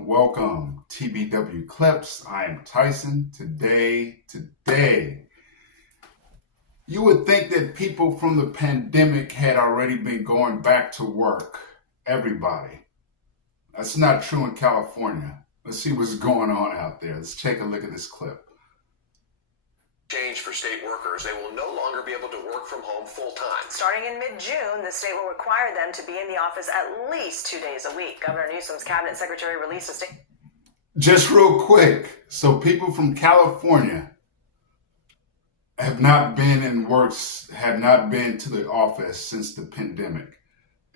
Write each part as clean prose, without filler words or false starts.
Welcome, TBW Clips. I am Tyson. Today, you would think that people from the pandemic had already been going back to work. Everybody. That's not true in California. Let's see what's going on out there. Let's take a look at this clip. Change for state workers. They will no longer be able to work from home full-time. Starting in mid-June, the state will require them to be in the office at least 2 days a week. Governor Newsom's cabinet secretary released a statement. Just real quick. So people from California have not been to the office since the pandemic.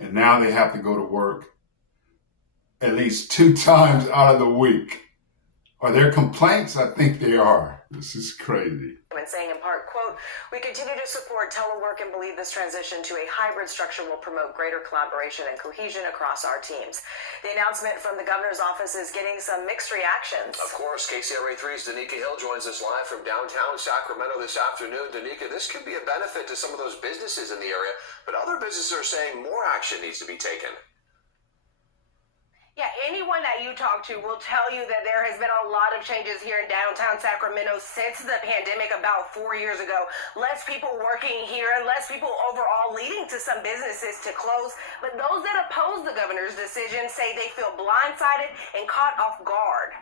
And now they have to go to work at least 2 times out of the week. Are there complaints? I think they are. This is crazy. Saying in part, quote, "We continue to support telework and believe this transition to a hybrid structure will promote greater collaboration and cohesion across our teams." The announcement from the governor's office is getting some mixed reactions. Of course, KCRA 3's Danica Hill joins us live from downtown Sacramento this afternoon. Danica, this could be a benefit to some of those businesses in the area, but other businesses are saying more action needs to be taken. Yeah, anyone that you talk to will tell you that there has been a lot of changes here in downtown Sacramento since the pandemic about 4 years ago. Less people working here, less people overall, leading to some businesses to close. But those that oppose the governor's decision say they feel blindsided and caught off guard.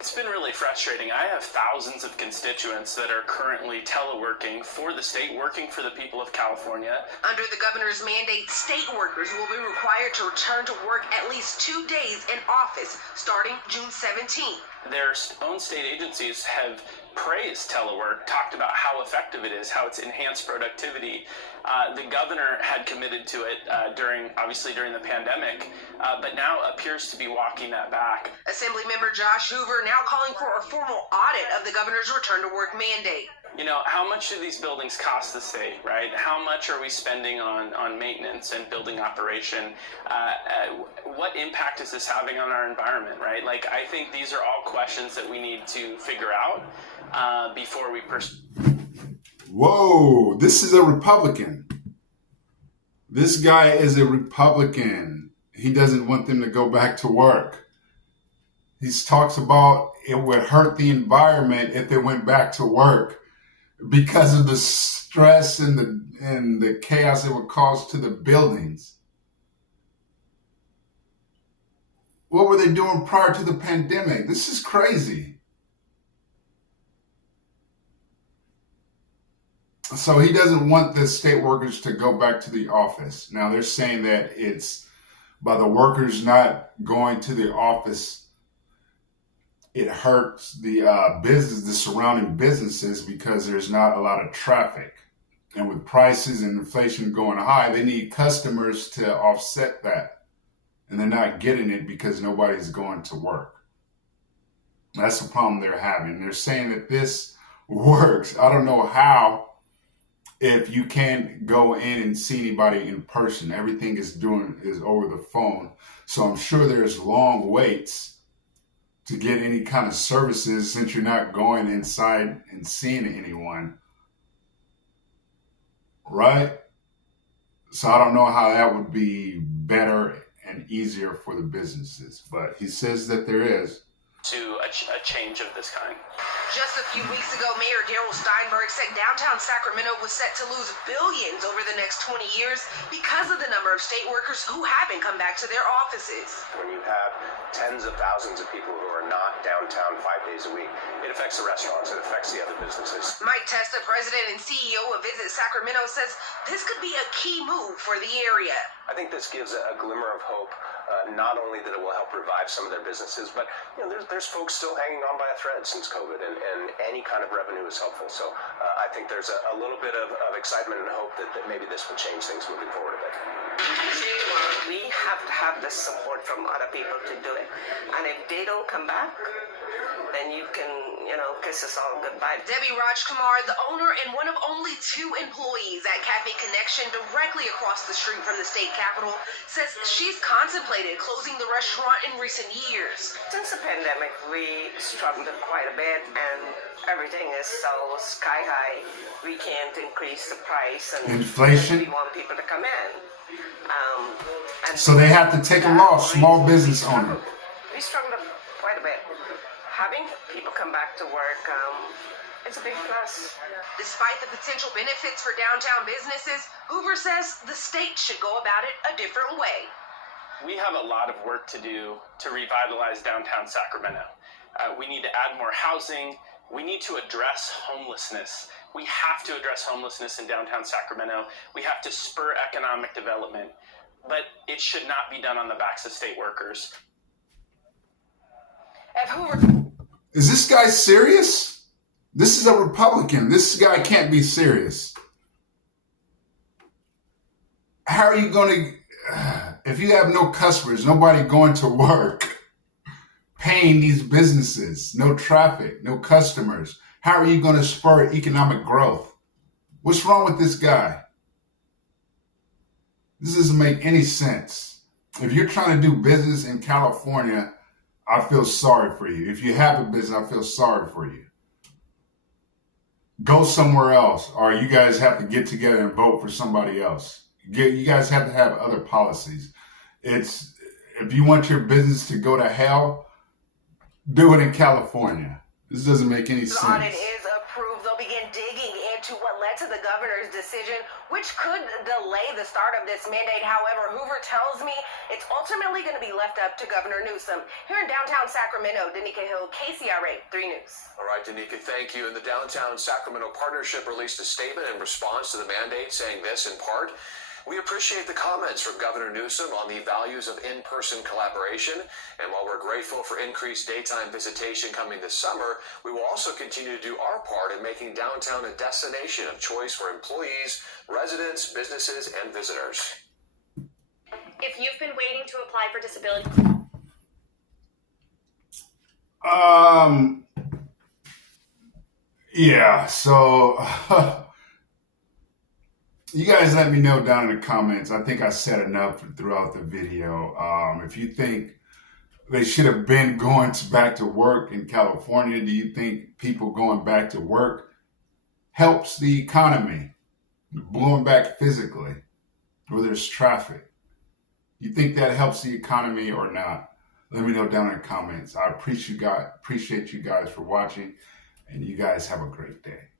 It's been really frustrating. I have thousands of constituents that are currently teleworking for the state, working for the people of California. Under the governor's mandate, state workers will be required to return to work at least 2 days in office starting June 17th. Their own state agencies have praised telework, talked about how effective it is, how it's enhanced productivity. The governor had committed to it during the pandemic, but now appears to be walking that back. Assemblymember Josh Hoover now calling for a formal audit of the governor's return to work mandate. You know, how much do these buildings cost the state, right? How much are we spending on maintenance and building operation? What impact is this having on our environment, right? Like, I think these are all questions that we need to figure out before we pursue. Whoa, this is a Republican. This guy is a Republican. He doesn't want them to go back to work. He talks about it would hurt the environment if they went back to work because of the stress and the chaos it would cause to the buildings. What were they doing prior to the pandemic? This is crazy. So he doesn't want the state workers to go back to the office. Now they're saying that it's by the workers not going to the office, it hurts the the surrounding businesses because there's not a lot of traffic. And with prices and inflation going high, they need customers to offset that. And they're not getting it because nobody's going to work. That's the problem they're having. They're saying that this works. I don't know how. If you can't go in and see anybody in person, everything is over the phone. So I'm sure there's long waits to get any kind of services since you're not going inside and seeing anyone. Right? So I don't know how that would be better and easier for the businesses. But he says that there is. To a change of this kind. Just a few weeks ago, Mayor Darrell Steinberg said downtown Sacramento was set to lose billions over the next 20 years because of the number of state workers who haven't come back to their offices. When you have tens of thousands of people who are not downtown 5 days a week, it affects the restaurants, it affects the other businesses. Mike Testa, president and CEO of Visit Sacramento, says this could be a key move for the area. I think this gives a glimmer of hope, not only that it will help revive some of their businesses, but there's folks still hanging on by a thread since COVID, and any kind of revenue is helpful. So I think there's a little bit of excitement and hope that maybe this will change things moving forward a bit. We have to have the support from other people to do it. And if they don't come back, then you can, kiss us all goodbye. Debbie Rajkumar, the owner and one of only 2 employees at Cafe Connection directly across the street from the state capitol, says she's contemplated closing the restaurant in recent years. Since the pandemic, we struggled quite a bit, and everything is so sky high. We can't increase the price, and inflation. we want people to come So they have to take a loss, small business owner. We struggled quite a bit. Having people come back to work, it's a big plus. Despite the potential benefits for downtown businesses, Hoover says the state should go about it a different way. We have a lot of work to do to revitalize downtown Sacramento. We need to add more housing. We need to address homelessness. We have to address homelessness in downtown Sacramento. We have to spur economic development, but it should not be done on the backs of state workers. At Hoover, Is this guy serious? This is a Republican. This guy can't be serious. How are you going to, if you have no customers, nobody going to work, paying these businesses, no traffic, no customers, how are you going to spur economic growth? What's wrong with this guy? This doesn't make any sense. If you're trying to do business in California, I feel sorry for you. If you have a business, I feel sorry for you. Go somewhere else, or you guys have to get together and vote for somebody else. You guys have to have other policies. If you want your business to go to hell, do it in California. This doesn't make any the audit sense. is approved. They'll begin digging into what led to the governor's decision, which could delay the start of this mandate. However, Hoover tells me it's ultimately going to be left up to Governor Newsom. Here in downtown Sacramento, Danica Hill, KCRA 3 News. All right, Danica, thank you. And the Downtown Sacramento Partnership released a statement in response to the mandate, saying this in part: "We appreciate the comments from Governor Newsom on the values of in-person collaboration, and while we're grateful for increased daytime visitation coming this summer, we will also continue to do our part in making downtown a destination of choice for employees, residents, businesses, and visitors." If you've been waiting to apply for disability, Yeah, so you guys let me know down in the comments. I think I said enough throughout the video. If you think they should have been going back to work in California, do you think people going back to work helps the economy, going back physically, where there's traffic? You think that helps the economy or not? Let me know down in the comments. I appreciate you guys for watching, and you guys have a great day.